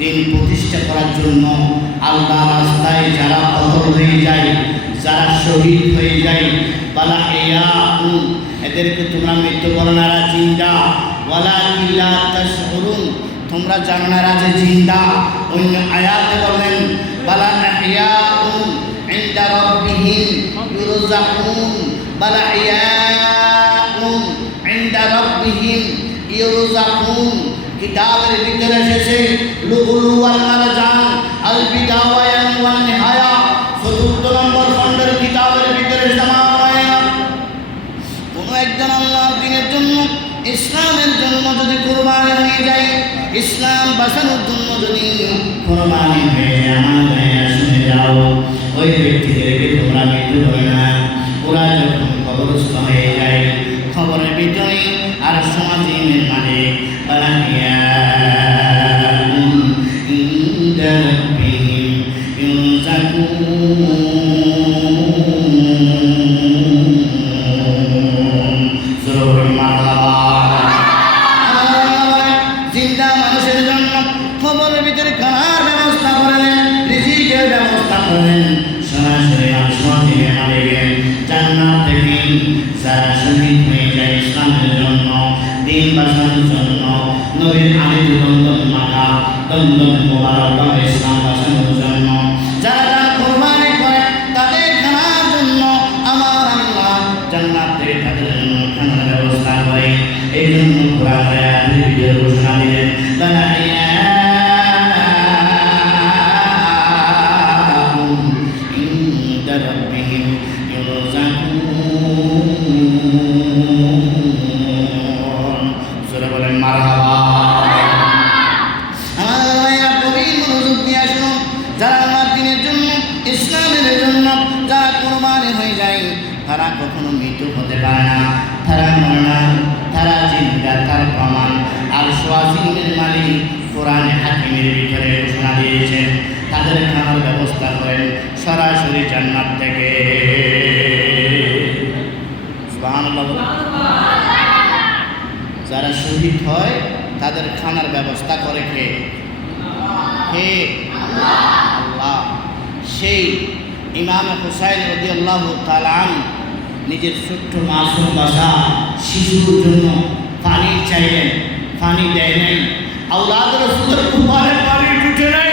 দিন প্রতিষ্ঠা করার জন্য আল্লাহ রাস্তায় যারা অহর হয়ে যায়, যারা শহীদ হয়ে যায়, বালা এয়া এদেরকে তোমরা মৃত্যুবরণারা চিন্তা ওয়ালা ইল্লা তাশউরুন তোমরা জানারা যে চিন্তা অন্য আয়াতে বলেন, বালা আহয়াউন ইনদা ইরোজা ইউরজাকুন বালা আহয়াউন ইনদা রাব্বিহিম ইউরজাকুন কিতাবের ভিতরে এসেছে লুগুলু ওয়াল মারজান আল বিদাওয়ায়ান ওয়ান নিহায়া, চতুর্থ নম্বর খণ্ডের কিতাবের ভিতরে কোনো একজন আল্লাহর দিনের জন্য, ইসলামের জন্য যদি কোরবানি হয়ে যায়, ইসলাম বাঁচানোর জন্য যদি কোরবানি হয়ে যায় শুনে যাও, ওই ব্যক্তিদেরকে তোমরা মৃত্যু ধরে না। ওরা যখন খবরস্থ হয়ে যায়, খবরের ভিতরে দিন বাঁচানোর জন্য নবীর আলী দন্দন মাথা দন্দন মোবারক ইসলাম। আর মালিক কোরআনে হাকিমের ভিতরে ঘোষণা দিয়েছেন, তাদের খানার ব্যবস্থা করেন সরাসরি জান্নাত থেকে। যারা শহীদ হয়, তাদের খানার ব্যবস্থা করে কে? কে? আল্লাহ। সেই ইমাম হুসাইন রদি আল্লাহ তালান নিজের ছোট্ট মাসুম বাসা শিশুর জন্য পানি চাইলেন। পানি দেয় নাই আউলাদ রসুলের কুপারে পানি জুটে নাই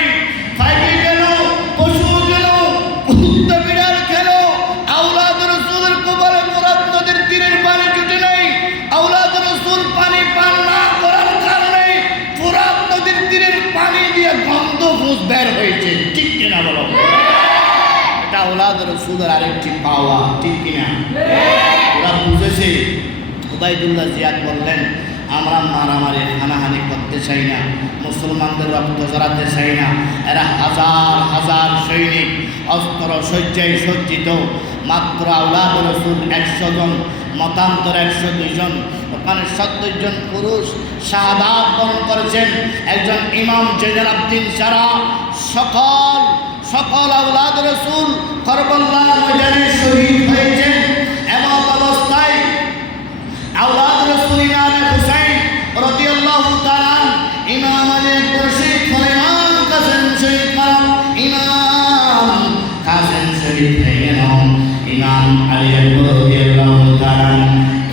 গেল পশু গেল কুত্তা বিড়াল গেল আউলাদ রসুলের কুপারে মুরাদ নদীর তীরের পানি জুটে নাই আউলাদ রসুল পানি পান না করার কারণে নদীর তীরের পানি দিয়ে গন্ধ ফুস বের হয়েছে ঠিক কিনা বলো এটা আউলাদ রসুলের আরেকটি পাওয়া। ঠিক কিনা? ওরা বুঝেছে। উবাইদুল্লাহ জিয়াদ বললেন আমরা মারামারি, হানাহানি করতে চাই না, মুসলমানদের রক্ত জড়াতে চাই না। এরা হাজার হাজার সৈনিক, অস্ত্র সজ্জায় সজ্জিত, মাত্র আউলাদ রসুল একশো জন, মতান্তর একশো দুইজন ওখানে সত্তর জন পুরুষ শাহাদাত বরণ করেছেন। একজন ইমাম জেজাল আব্দিন সারা, সকল সকল আউলাদ রসুল ময়দানে শহীদ হয়েছেন। এমন অবস্থায় আউলাদ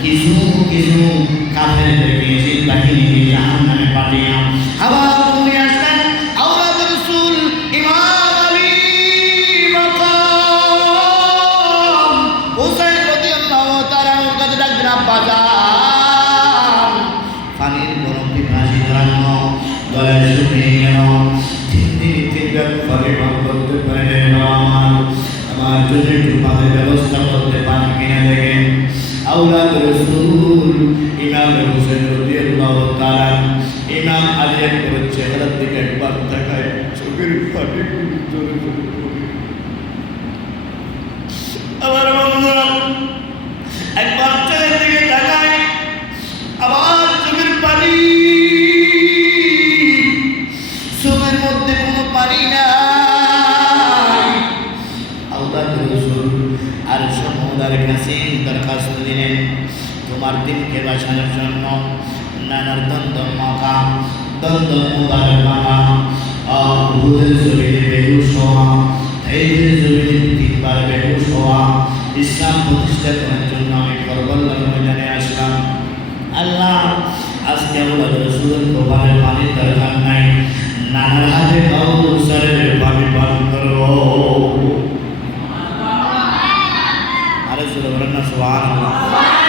কিছু কিছু কাফেরদেরকে বাহিনীকে জাহান্নামে পাঠিয়ে আউলাদ রসুল ইমাম হোসেন রাদিয়াল্লাহু তাআলা ইমাম আলী একবার চেহারার দিকে একবার তাকায় চোখের পড়ে। আমার বন্ধুরা, একবার দিলেন তোমার দিনকে বাঁচানোর জন্য নানার দ্বন্দ্ব মাখা দ্বন্দ্ব মুবারক মাখা। আহুদের জমিনে বেহুশ হওয়া ধৈর্যের জমিনে তিনবার বেহুশ হওয়া, ইসলাম প্রতিষ্ঠা করার জন্য আমি করবল্লার ময়দানে আসলাম। আল্লাহ, আজকে আমরা রসুলের কপালে পানির দরকার নাই। নানার হাতে কাউসারের পানি পান করো আরে সুরে বলেন না সোহান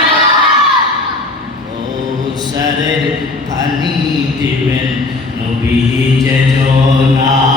কৌসারের পানি দিবেন নবী যে জনা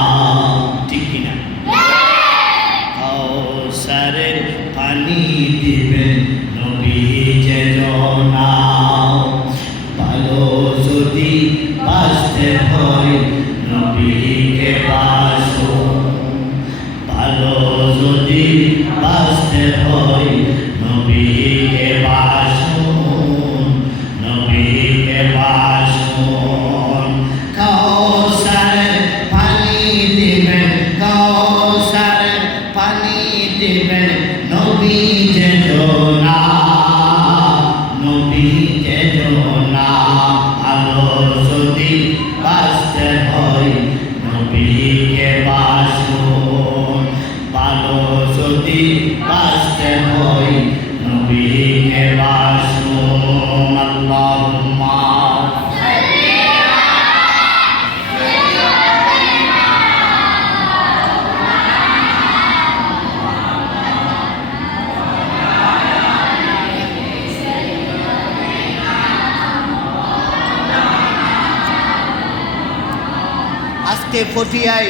আজকে ফটিয়ায়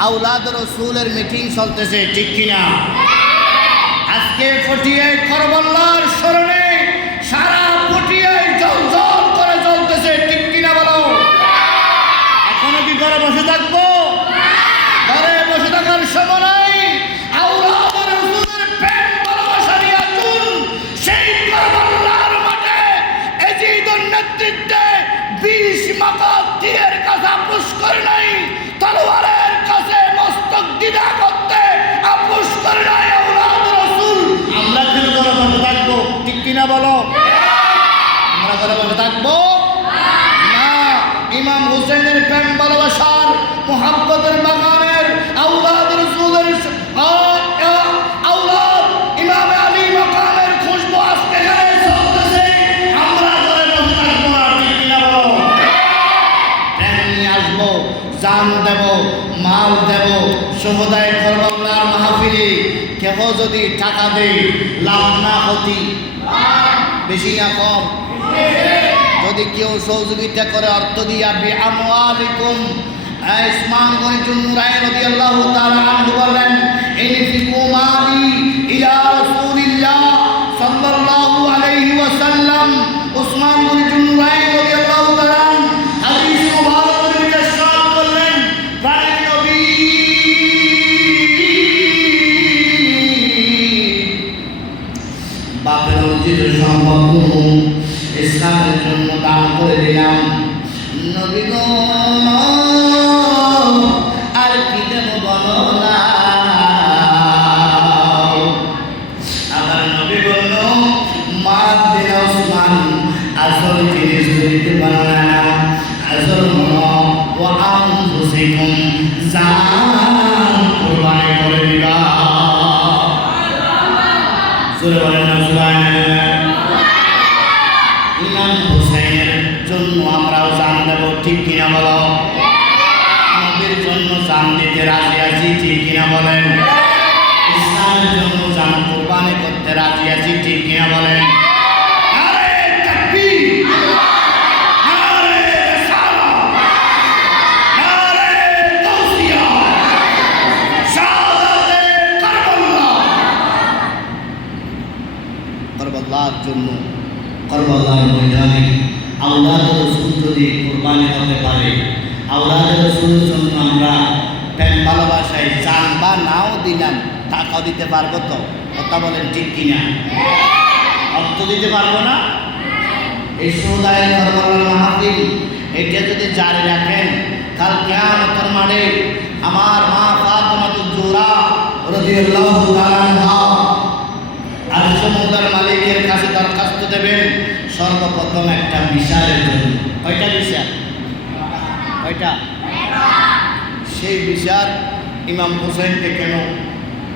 আউলাদ রসুলের মিটিং চলতেছে ঠিক কিনা? আজকে ফটিয়ায় করবল্লার স্মরণে সারা ফটিয়ায় জল জল করে চলতেছে ঠিক কিনা বলো এখনও কি ঘরে বসে থাকব ঘরে বসে থাকার সময় নাই আউলাদ রসুলের প্রেম ভালোবাসা নিয়ে আসুন সেই করবল্লার মাঠে এজিদুর নেতৃত্বে বিশ মাকাত তীরের কাছে আপুস করে নাই তলোয়ারের কাছে মস্তক দিদা করতে আপুস করে নাই আউলাদ রসুল আমরা কিন্তু ঘরে বসে থাকব ঠিক কিনা বলো। আমরা ঘরে বসে থাকব? না, ইমাম হুসেনের প্রেম, ভালোবাসার, মোহাব্বতের বাগানের আউলাদ রসুলের আ- আ- আউলাদ ইমাম আলী মাকামের খুশবু আজকে আমরা আসব মাল দেব, সহদায় করবল্লার মাহফিলে কেহ যদি টাকা দেয়, লাভ না হতি বেশি না কম। যদি কেউ সহযোগিতা করে অর্থ দিয়া বি আমওয়ালিকুম ইসমান গনিতুন নুরাইন রাদিয়াল্লাহু তাআলা আনহু বলেন উসমান গনিতুন নুরাইন রাদিয়াল্লাহু বাপের অর্জিত ইসলামের জন্য দান করে দিলাম। নবী আর কি দেব বলো না। আমার নবী বলল মা দিন আসল জিনিস দিতে পারো না। সুরে বলেন ইমাম হুসাইনের জন্য আমরাও জান দেব ঠিক কিনা বলো আমাদের জন্য জান দিতে রাজি আছি ঠিক কিনা বলেন ইসলামের জন্য জান কোরবানি করতে রাজি আছি ঠিক কিনা বলেন তার জন্য কর্মদার ময়দানে রসুল যদি কোরবানি হতে পারে আল্লাহ রসুলের জন্য আমরা প্রেম ভালোবাসায় চান বা নাও দিলাম টাকা দিতে পারব তো? কথা বলেন ঠিক কিনা অর্থ দিতে পারব না? এই সমুদায়ের কর্মদার মাহাতিল এটা যদি জারি রাখেন, কাল কেমন মারে আমার মা ফাতমাতুল জোরা রদিয়াল্লাহু তাআলা দেবেন সর্বপ্রথম একটা বিশালের জন্য। কয়টা বিশাল কয়টা? সেই বিচার ইমাম হোসেনকে কেন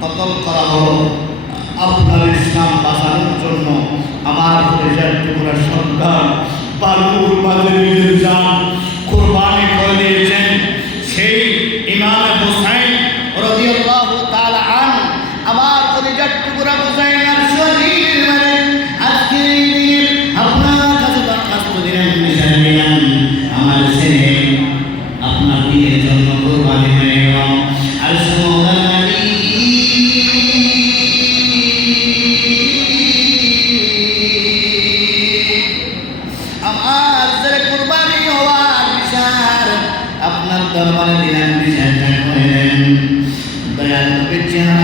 কতল করা হলো? আপনার ইসলাম বাঁচানোর জন্য আমার রেজাল্ট টুকরা সন্তান বালুর মাঝে নিজের যান কোরবানি করে দিয়েছেন। সেই ইমাম হোসেন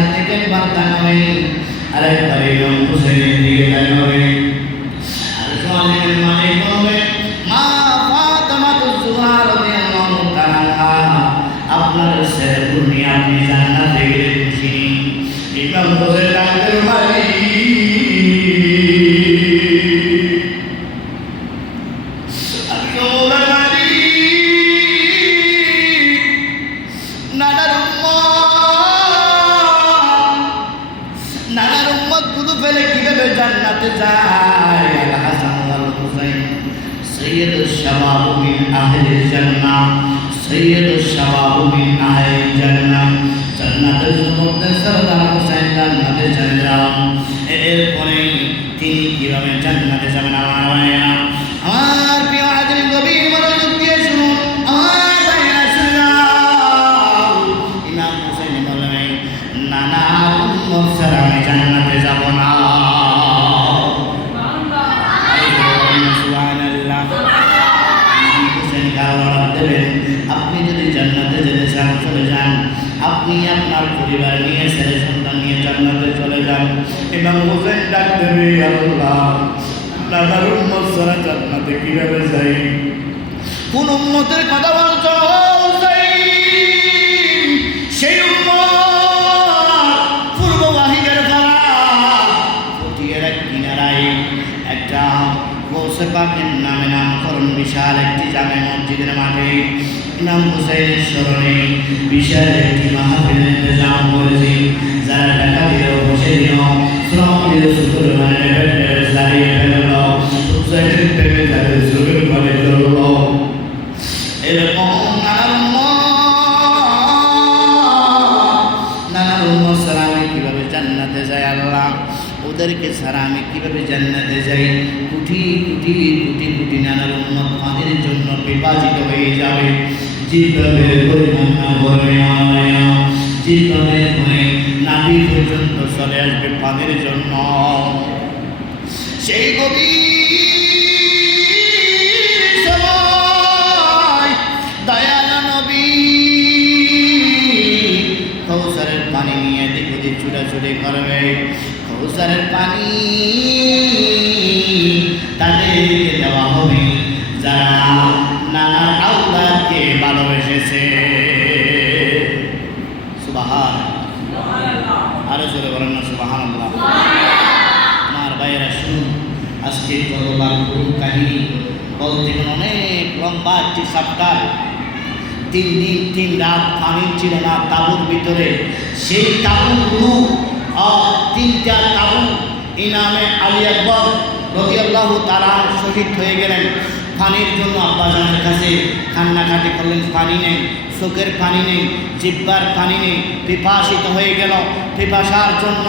থেকে বার্তা নয় আরেকবার ইমাম হুসেনের দিকে তাকাবে আর সোয়ালের মানে বলবে মা আপনার ছেলে আপনি জান্নাতে গেলে খুশি ইমাম হোসেন ডাক্তার মালিক জান্নাতে যায় আল হাসান ওয়াল হুসাইন সৈয়দুশ শাবাব মিন আহলিল জান্নাহ সৈয়দুশ শাবাব মিন আহলিল জান্নাহ জান্নাতের যুবকদের সরদার হুসাইন জান্নাতে এরপরে তিনি কীভাবে জান্নাতে যাবেন আমার ভাইয়া আমার প্রিয় হাজির গভীর মনোযোগ দিয়ে শুনুন, আমার ভাইয়া শুনুন ইমাম হুসাইন বললেন না না উম্মত ছাড়া পরিবার নিয়ে ছেলে সন্তান নিয়ে জান্নাতে চলে যান ইমাম হোসেন ডাক দেবে আল্লাহ দাদার উম্মত ছাড়া জান্নাতে কীভাবে যাই কোন উম্মতের কথা বলছো? সেই একটা নামে নামকরণ বিশাল একটি জামে মসজিদের মাঠে ইমাম হুসাইনের স্মরণে বিশাল একটি মাহফিলের ইন্তজাম করেছি, যারা টাকা দিয়েও বসে দিল শ্রম দিয়ে শুক্র মানে দাঁড়িয়ে ফেলল হুসাইনের প্রেমে তাদের কীভাবে জান্নাতে যাই আল্লাহ? ওদেরকে ছাড়া আমি কীভাবে জান্নাতে যাই? জন্য বিভাজিত হয়ে যাবে। যেভাবে পরিমাণ না যেভাবে ধরে নাভি পর্যন্ত চলে আসবে পানির জন্য। সেই গভীর সময় দয়াল নবী পানি নিয়ে ওদিক ছুটাছুটি করবে। কৌসারের পানি তাদেরকে দেওয়া হবে। যারা নানা আল্লাহকে ভালোবেসেছে সুবাহান আরও জোরে বলেন না সুবাহান আল্লাহ আমার ভাইয়েরা শুনুন আজকে করলার পুরো কাহিনী বলতে অনেক লম্বা একটি সাপ্তাহ তিন দিন তিন রাত পানি ছিল না তাবুর ভিতরে। সেই তাবুগুলো আহ, তিনটা তাবু ইনামে আলী আকবর রবি আল্লাহ তারা শহীদ হয়ে গেলেন। পানির জন্য আব্বাজানের কাছে কান্নাকাটি করলেন, পানি নেই চোখের পানি নেই, জিব্বার পানি নেই, পিপাসিত হয়ে গেল, পিপাসার জন্য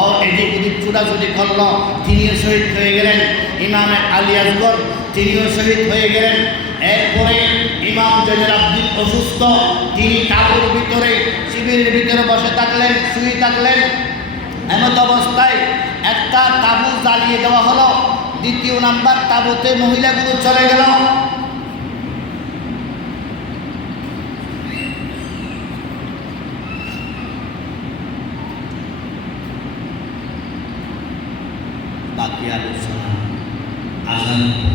ও এদিক ওদিক ছুটাছুটি করল, তিনিও শহীদ হয়ে গেলেন, ইমামে আলী আসগর তিনিও শহীদ হয়ে গেলেন, এরপরে ইমাম জেনের আব্দিন অসুস্থ, তিনি তাবুর ভিতরে, শিবিরের ভিতরে বসে থাকলেন, শুয়ে থাকলেন, এমত অবস্থায় একটা তাবু জ্বালিয়ে দেওয়া হলো দ্বিতীয় নাম্বার তাবতে মহিলাগুলো চলে গেল বাকি আলোচনা আজান।